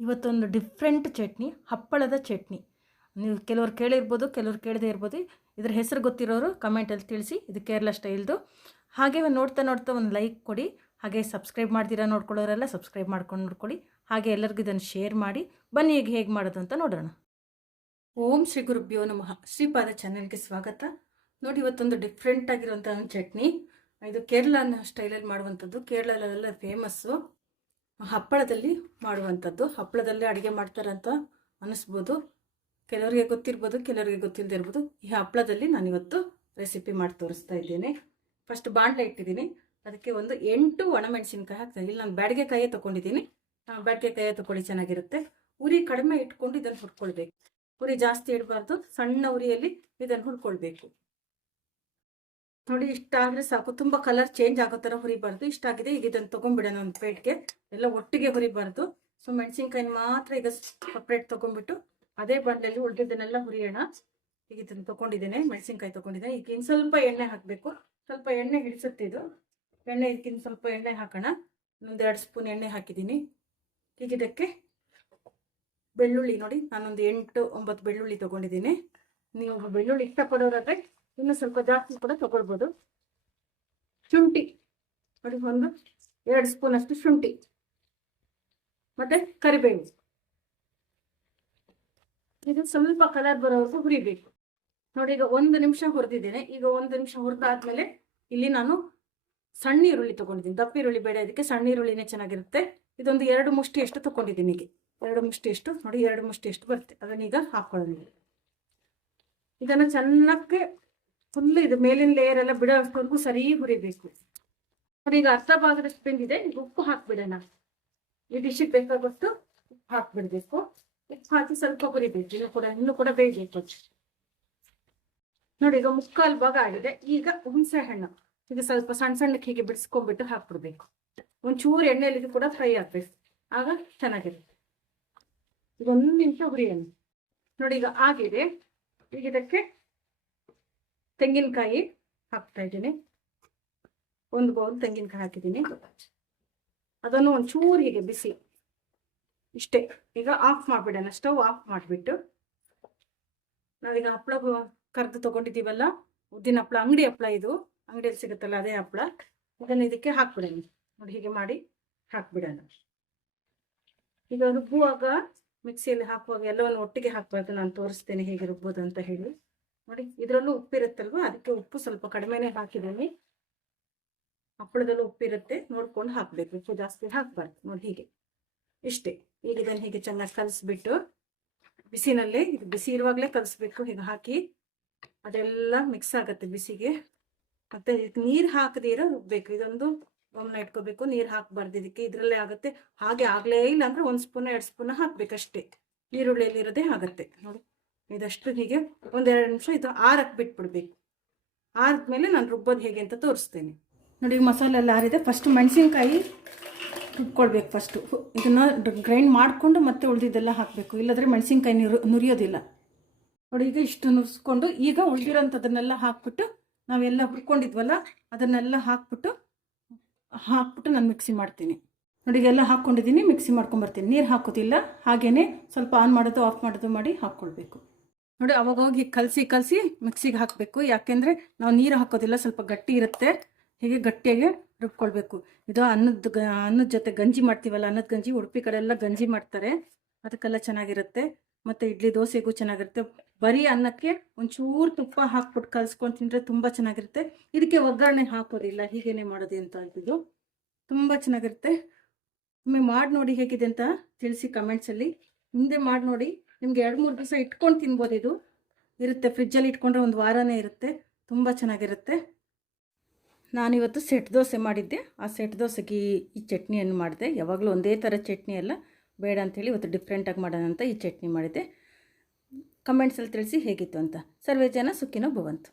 ಇವತ್ತೊಂದು ಡಿಫ್ರೆಂಟ್ ಚಟ್ನಿ, ಹಪ್ಪಳದ ಚಟ್ನಿ. ನೀವು ಕೆಲವರು ಕೇಳಿರ್ಬೋದು, ಕೆಲವರು ಕೇಳದೇ ಇರ್ಬೋದು. ಇದ್ರ ಹೆಸರು ಗೊತ್ತಿರೋರು ಕಮೆಂಟಲ್ಲಿ ತಿಳಿಸಿ, ಇದು ಕೇರಳ ಸ್ಟೈಲ್ದು ಹಾಗೆ ನೋಡ್ತಾ ನೋಡ್ತಾ ಒಂದು ಲೈಕ್ ಕೊಡಿ. ಹಾಗೆ ಸಬ್ಸ್ಕ್ರೈಬ್ ಮಾಡ್ತೀರಾ ನೋಡ್ಕೊಳ್ಳೋರೆಲ್ಲ ಸಬ್ಸ್ಕ್ರೈಬ್ ಮಾಡ್ಕೊಂಡು ನೋಡ್ಕೊಳ್ಳಿ. ಹಾಗೆ ಎಲ್ಲರಿಗೂ ಇದನ್ನು ಶೇರ್ ಮಾಡಿ. ಬನ್ನಿ ಈಗ ಹೇಗೆ ಮಾಡೋದು ಅಂತ ನೋಡೋಣ. ಓಂ ಶ್ರೀ ಗುರುಭ್ಯೋ ನಮಃ. ಶ್ರೀಪಾದ ಚಾನೆಲ್ಗೆ ಸ್ವಾಗತ. ನೋಡಿ, ಇವತ್ತೊಂದು ಡಿಫ್ರೆಂಟ್ ಆಗಿರುವಂಥ ಚಟ್ನಿ. ಇದು ಕೇರಳ ಸ್ಟೈಲಲ್ಲಿ ಮಾಡುವಂಥದ್ದು. ಕೇರಳಲ್ಲೆಲ್ಲ ಫೇಮಸ್ಸು ಹಪ್ಪಳದಲ್ಲಿ ಮಾಡುವಂಥದ್ದು. ಹಪ್ಪಳದಲ್ಲಿ ಅಡುಗೆ ಮಾಡ್ತಾರೆ ಅಂತ ಅನ್ನಿಸ್ಬೋದು ಕೆಲವರಿಗೆ ಗೊತ್ತಿರ್ಬೋದು, ಕೆಲವರಿಗೆ ಗೊತ್ತಿಲ್ಲದೆ ಇರ್ಬೋದು. ಈ ಹಪ್ಪಳದಲ್ಲಿ ನಾನಿವತ್ತು ರೆಸಿಪಿ ಮಾಡಿ ತೋರಿಸ್ತಾ ಇದ್ದೇನೆ. ಫಸ್ಟ್ ಬಾಣಲೆ ಇಟ್ಟಿದ್ದೀನಿ. ಅದಕ್ಕೆ ಒಂದು ಎಂಟು ಒಣಮೆಣಸಿನ್ಕಾಯಿ ಹಾಕ್ತೀನಿ ಇಲ್ಲಿ ನಾನು ಬ್ಯಾಡಿಗೆ ಕಾಯೇ ತೊಗೊಂಡಿದ್ದೀನಿ. ಬ್ಯಾಡಿಗೆ ಕಾಯೇ ತೊಗೊಳ್ಳಿ, ಚೆನ್ನಾಗಿರುತ್ತೆ. ಉರಿ ಕಡಿಮೆ ಇಟ್ಕೊಂಡು ಇದನ್ನು ಹುಡ್ಕೊಳ್ಬೇಕು ಉರಿ ಜಾಸ್ತಿ ಇಡಬಾರ್ದು. ಸಣ್ಣ ಉರಿಯಲ್ಲಿ ಇದನ್ನು ಹುರ್ಕೊಳ್ಬೇಕು. ನೋಡಿ, ಇಷ್ಟ ಆದರೆ ಸಾಕು. ತುಂಬ ಕಲರ್ ಚೇಂಜ್ ಆಗೋ ಥರ ಹುರಿಬಾರ್ದು ಇಷ್ಟಾಗಿದೆ ಈಗ ಇದನ್ನು ತೊಗೊಂಡ್ಬಿಡೋಣ ಒಂದು ಪ್ಲೇಟ್ಗೆ ಎಲ್ಲ ಒಟ್ಟಿಗೆ ಹುರಿಬಾರ್ದು ಸೊ ಮೆಣಸಿನ್ಕಾಯಿನ ಮಾತ್ರ ಈಗ ಸಪ್ರೇಟ್ ತೊಗೊಂಡ್ಬಿಟ್ಟು, ಅದೇ ಬಾಣಲೆಯಲ್ಲಿ ಉಳಿದಿದ್ದನ್ನೆಲ್ಲ ಹುರಿಯೋಣ. ಈಗ ಇದನ್ನು ತೊಗೊಂಡಿದ್ದೇನೆ, ಮೆಣಸಿನ್ಕಾಯಿ ತೊಗೊಂಡಿದ್ದೇನೆ ಈಗ ಇನ್ನು ಸ್ವಲ್ಪ ಎಣ್ಣೆ ಹಾಕಬೇಕು. ಸ್ವಲ್ಪ ಎಣ್ಣೆ ಹಿಡಿಸುತ್ತೆ ಇದು. ಎಣ್ಣೆ ಇದಕ್ಕಿಂತ ಸ್ವಲ್ಪ ಎಣ್ಣೆ ಹಾಕೋಣ. ಎರಡು ಸ್ಪೂನ್ ಎಣ್ಣೆ ಹಾಕಿದ್ದೀನಿ. ಈಗ ಇದಕ್ಕೆ ಬೆಳ್ಳುಳ್ಳಿ ನೋಡಿ, ನಾನೊಂದು ಎಂಟು, ಒಂಬತ್ತು ಬೆಳ್ಳುಳ್ಳಿ ತೊಗೊಂಡಿದ್ದೀನಿ. ನೀವು ಬೆಳ್ಳುಳ್ಳಿ ಇಷ್ಟಪಡೋರಾದ್ರೆ ಇನ್ನು ಸ್ವಲ್ಪ ಜಾಸ್ತಿ ಕೂಡ ತಗೊಳ್ಬೋದು. ಶುಂಠಿ, ನೋಡಿ ಒಂದು, ಎರಡು ಸ್ಪೂನ್ ಅಷ್ಟು ಶುಂಠಿ. ಮತ್ತೆ ಕರಿಬೇವು. ಇದು ಸ್ವಲ್ಪ ಕಲರ್ ಬರೋವರೆಗೂ ಹುರಿಬೇಕು. ನೋಡಿ ಈಗ ಒಂದು ನಿಮಿಷ ಹುರಿದಿದ್ದೇನೆ. ಈಗ ಒಂದು ನಿಮಿಷ ಹುರಿದಾದ್ಮೇಲೆ ಇಲ್ಲಿ ನಾನು ಸಣ್ಣ ಈರುಳ್ಳಿ ತಗೊಂಡಿದ್ದೀನಿ. ದಪ್ಪ ಈರುಳ್ಳಿ ಬೇಡ ಅದಕ್ಕೆ ಸಣ್ಣ ಈರುಳ್ಳಿನೇ ಚೆನ್ನಾಗಿರುತ್ತೆ. ಇದೊಂದು ಎರಡು ಮುಷ್ಟಿ ಎಷ್ಟು ತಗೊಂಡಿದ್ದೀನಿ ಈಗ. ಎರಡು ಮುಷ್ಟಿ ಎಷ್ಟು ನೋಡಿ ಎರಡು ಮುಷ್ಟಿ ಎಷ್ಟು ಬರುತ್ತೆ. ಅದನ್ನೀಗ ಹಾಕೊಳ್ಳೋಣ. ಇದನ್ನು ಚೆನ್ನಾಗಿ ಫುಲ್ ಇದು ಮೇಲಿನ ಲೇಯರ್ ಎಲ್ಲ ಬಿಡೋ ಅಷ್ಟೊಂದು ಸರಿ ಹುರಿಬೇಕು. ಈಗ ಅರ್ಧ ಭಾಗದಷ್ಟು ಬೆಂದಿದೆ ಈಗ ಉಪ್ಪು ಹಾಕ್ಬಿಡೋಣ. ಈ ಡಿಶ್ಗೆ ಬೇಕಾಗೋಷ್ಟು ಉಪ್ಪು ಹಾಕ್ಬಿಡ್ಬೇಕು. ಉಪ್ಪು ಹಾಕಿ ಸ್ವಲ್ಪ ಹುರಿಬೇಕು, ಇನ್ನು ಕೂಡ ಇನ್ನು ಕೂಡ ಬೇಯಬೇಕು. ನೋಡಿ, ಈಗ ಮುಕ್ಕಾಲು ಭಾಗ ಆಗಿದೆ. ಈಗ ಹುಣಸೆ ಹಣ್ಣು. ಈಗ ಸ್ವಲ್ಪ ಸಣ್ಣ ಸಣ್ಣಕ್ಕೆ ಹೀಗೆ ಬಿಡಿಸ್ಕೊಂಡ್ಬಿಟ್ಟು ಹಾಕ್ಬಿಡ್ಬೇಕು. ಒಂಚೂರು ಎಣ್ಣೆಯಲ್ಲಿ ಕೂಡ ಫ್ರೈ ಆಗ್ಬೇಕು. ಆಗ ಚೆನ್ನಾಗಿರುತ್ತೆ. ಈಗ ಒಂದು ನಿಮಿಷ ಹುರಿಯೋಣ. ನೋಡಿ, ಈಗ ಆಗಿದೆ. ಈಗ ಇದಕ್ಕೆ ತೆಂಗಿನಕಾಯಿ ಹಾಕ್ತಾ ಇದ್ದೀನಿ. ಒಂದು ಬೌಲ್ ತೆಂಗಿನಕಾಯಿ ಹಾಕಿದ್ದೀನಿ. ಅದನ್ನು ಒಂಚೂರು ಹೀಗೆ ಬಿಸಿ ಇಷ್ಟೇ. ಈಗ ಆಫ್ ಮಾಡಿಬಿಡೋಣ. ಸ್ಟವ್ ಆಫ್ ಮಾಡಿಬಿಟ್ಟು ನಾವೀಗ ಹಪ್ಪಳ ಕರೆದು ತೊಗೊಂಡಿದ್ದೀವಲ್ಲ, ಉದ್ದಿನ ಹಪ್ಪಳ ಅಂಗಡಿ ಹಪ್ಪಳ ಇದು. ಅಂಗಡಿಯಲ್ಲಿ ಸಿಗುತ್ತಲ್ಲ ಅದೇ ಹಪ್ಪಳ ಇದನ್ನು ಇದಕ್ಕೆ ಹಾಕ್ಬಿಡೋಣ. ನೋಡಿ, ಹೀಗೆ ಮಾಡಿ ಹಾಕ್ಬಿಡೋಣ. ಈಗ ರುಬ್ಬುವಾಗ ಮಿಕ್ಸಿಯಲ್ಲಿ ಹಾಕುವಾಗ ಎಲ್ಲವನ್ನು ಒಟ್ಟಿಗೆ ಹಾಕಬಾರ್ದು. ನಾನು ತೋರಿಸ್ತೇನೆ ಹೇಗೆ ರುಬ್ಬೋದು ಅಂತ ಹೇಳಿ. ನೋಡಿ, ಇದರಲ್ಲೂ ಉಪ್ಪಿರುತ್ತಲ್ವ? ಅದಕ್ಕೆ ಉಪ್ಪು ಸ್ವಲ್ಪ ಕಡಿಮೆನೇ ಹಾಕಿದ್ದೀನಿ. ಹಪ್ಪಳದಲ್ಲೂ ಉಪ್ಪಿರುತ್ತೆ. ನೋಡ್ಕೊಂಡು ಹಾಕಬೇಕು. ಉಪ್ಪು ಜಾಸ್ತಿ ಹಾಕ್ಬಾರ್ದು. ನೋಡಿ, ಹೀಗೆ. ಇಷ್ಟೇ. ಈಗ ಇದನ್ನು ಹೀಗೆ ಚೆನ್ನಾಗಿ ಕಲಿಸ್ಬಿಟ್ಟು ಬಿಸಿನಲ್ಲಿ, ಇದು ಬಿಸಿ ಇರುವಾಗಲೇ ಕಲಿಸ್ಬೇಕು. ಹೀಗೆ ಹಾಕಿ ಅದೆಲ್ಲ ಮಿಕ್ಸ್ ಆಗುತ್ತೆ ಬಿಸಿಗೆ. ಮತ್ತೆ ನೀರು ಹಾಕದಿರ ರುಬ್ಬೇಕು. ಇದೊಂದು ಗಮನ ಇಟ್ಕೋಬೇಕು. ನೀರು ಹಾಕಬಾರ್ದು ಇದಕ್ಕೆ. ಇದರಲ್ಲೇ ಆಗುತ್ತೆ. ಹಾಗೆ ಆಗಲೇ ಇಲ್ಲ ಅಂದ್ರೆ ಒಂದು ಸ್ಪೂನ್, ಎರಡು ಸ್ಪೂನ್ ಹಾಕ್ಬೇಕಷ್ಟೇ. ಈರುಳ್ಳಿಯಲ್ಲಿ ಇರೋದೇ ಆಗುತ್ತೆ. ನೋಡಿ. ಇದಷ್ಟು ಹೀಗೆ ಒಂದೆರಡು ನಿಮಿಷ ಇದು ಆರಕ್ಕೆ ಬಿಟ್ಬಿಡ್ಬೇಕು. ಆದ್ಮೇಲೆ ನಾನು ರುಬ್ಬೋದು ಹೇಗೆ ಅಂತ ತೋರಿಸ್ತೇನೆ. ನೋಡಿ ಮಸಾಲೆ ಎಲ್ಲ ಆರಿದೆ. ಫಸ್ಟ್ ಮೆಣಸಿನ್ಕಾಯಿ ರುಬ್ಕೊಳ್ಬೇಕು ಫಸ್ಟು ಇದನ್ನು ಗ್ರೈಂಡ್ ಮಾಡಿಕೊಂಡು ಮತ್ತೆ ಉಳಿದಿದ್ದೆಲ್ಲ ಹಾಕಬೇಕು. ಇಲ್ಲದ್ರೆ ಮೆಣಸಿನ್ಕಾಯಿ ನುರು, ನುರಿಯೋದಿಲ್ಲ. ನೋಡಿ, ಈಗ ಇಷ್ಟು ನುರಿಸ್ಕೊಂಡು ಈಗ ಉಳಿದಿರೋಂಥದ್ದನ್ನೆಲ್ಲ ಹಾಕ್ಬಿಟ್ಟು ನಾವೆಲ್ಲ ಹುರ್ಕೊಂಡಿದ್ವಲ್ಲ, ಅದನ್ನೆಲ್ಲ ಹಾಕ್ಬಿಟ್ಟು ಹಾಕ್ಬಿಟ್ಟು ನಾನು ಮಿಕ್ಸಿ ಮಾಡ್ತೀನಿ. ನೋಡಿ ಎಲ್ಲ ಹಾಕ್ಕೊಂಡಿದ್ದೀನಿ ಮಿಕ್ಸಿ ಮಾಡ್ಕೊಂಬರ್ತೀನಿ. ನೀರು ಹಾಕೋದಿಲ್ಲ. ಹಾಗೇ ಸ್ವಲ್ಪ ಆನ್ ಮಾಡೋದು ಆಫ್ ಮಾಡೋದು ಮಾಡಿ ಹಾಕ್ಕೊಳ್ಬೇಕು. ನೋಡಿ, ಅವಾಗ ಹೋಗಿ ಕಲಸಿ ಕಲಸಿ ಮಿಕ್ಸಿಗೆ ಹಾಕಬೇಕು. ಯಾಕೆಂದರೆ ನಾವು ನೀರು ಹಾಕೋದಿಲ್ಲ, ಸ್ವಲ್ಪ ಗಟ್ಟಿ ಇರುತ್ತೆ. ಹೀಗೆ ಗಟ್ಟಿಯಾಗಿ ರುಬ್ಕೊಳ್ಬೇಕು. ಇದು ಅನ್ನದ ಅನ್ನದ ಜೊತೆ ಗಂಜಿ ಮಾಡ್ತೀವಲ್ಲ, ಅನ್ನದ ಗಂಜಿ, ಉಡುಪಿ ಕಡೆ ಎಲ್ಲ ಗಂಜಿ ಮಾಡ್ತಾರೆ. ಅದಕ್ಕೆಲ್ಲ ಚೆನ್ನಾಗಿರುತ್ತೆ. ಮತ್ತು ಇಡ್ಲಿ ದೋಸೆಗೂ ಚೆನ್ನಾಗಿರುತ್ತೆ. ಬರೀ ಅನ್ನಕ್ಕೆ ಒಂಚೂರು ತುಪ್ಪ ಹಾಕ್ಬಿಟ್ಟು ಕಲ್ಸ್ಕೊಂಡು ತಿಂದರೆ ತುಂಬ ಚೆನ್ನಾಗಿರುತ್ತೆ. ಇದಕ್ಕೆ ಒಗ್ಗರಣೆ ಹಾಕೋದಿಲ್ಲ, ಹೀಗೇನೆ ಮಾಡೋದು ಅಂತ ಅಂತಿದ್ದು ತುಂಬ ಚೆನ್ನಾಗಿರುತ್ತೆ. ಒಮ್ಮೆ ಮಾಡಿ ನೋಡಿ ಹೇಗಿದೆ ಅಂತ ತಿಳಿಸಿ ಕಮೆಂಟ್ಸಲ್ಲಿ. ಹಿಂದೆ ಮಾಡಿ ನೋಡಿ ನಿಮ್ಗೆ ಎರಡು, ಮೂರು ದಿವಸ ಇಟ್ಕೊಂಡು ತಿನ್ಬೋದು ಇದು. ಇರುತ್ತೆ, ಫ್ರಿಜ್ಜಲ್ಲಿ ಇಟ್ಕೊಂಡ್ರೆ ಒಂದು ವಾರನೇ ಇರುತ್ತೆ. ತುಂಬ ಚೆನ್ನಾಗಿರುತ್ತೆ. ನಾನಿವತ್ತು ಸೆಟ್ ದೋಸೆ ಮಾಡಿದ್ದೆ. ಆ ಸೆಟ್ ದೋಸೆಗೆ ಈ ಚಟ್ನಿಯನ್ನು ಮಾಡಿದೆ. ಯಾವಾಗಲೂ ಒಂದೇ ಥರ ಚಟ್ನಿ ಎಲ್ಲ ಬೇಡ ಅಂಥೇಳಿ ಇವತ್ತು ಡಿಫ್ರೆಂಟಾಗಿ ಮಾಡೋಣ ಅಂತ ಈ ಚಟ್ನಿ ಮಾಡಿದ್ದೆ ಕಮೆಂಟ್ಸಲ್ಲಿ ತಿಳಿಸಿ ಹೇಗಿತ್ತು ಅಂತ. ಸರ್ವೇ ಜನ ಸುಖಿನೋ ಭವಂತು.